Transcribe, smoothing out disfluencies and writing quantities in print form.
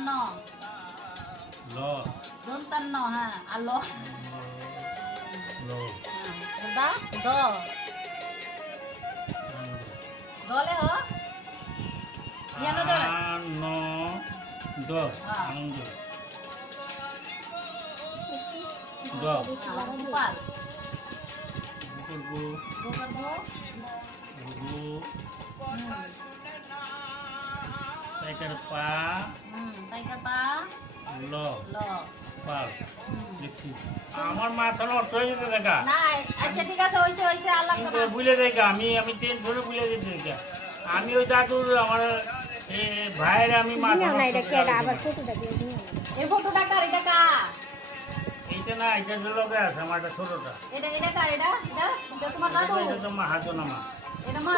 দন্তান্ন ল দন্তান্ন হ্যাঁ আর ল ল দা দ দলে হ ইয়ানো দলে ন দ আনন্দ দ গোপাল গো গোপাল গো গো টাইগার পা টাইগার পা ল ল পাল দেখছি আমার মাথা নষ্ট হয়ে যেতে দেখা না আচ্ছা ঠিক আছে হইছে হইছে আল্লাহ কিন্তু ভুলে দেখা আমি টেনশনে ভুলে যেতে দেখা আমি ওই দাদুর আমার ভাইয়ের আমি মাথা এই ফটোটা কার এটা কা এইটা না এটা লগে আছে আমার একটা ছোটটা এটা এটা কার এটা এটা তোমার দাদু এটা তো মাহাজন আমার এটা মা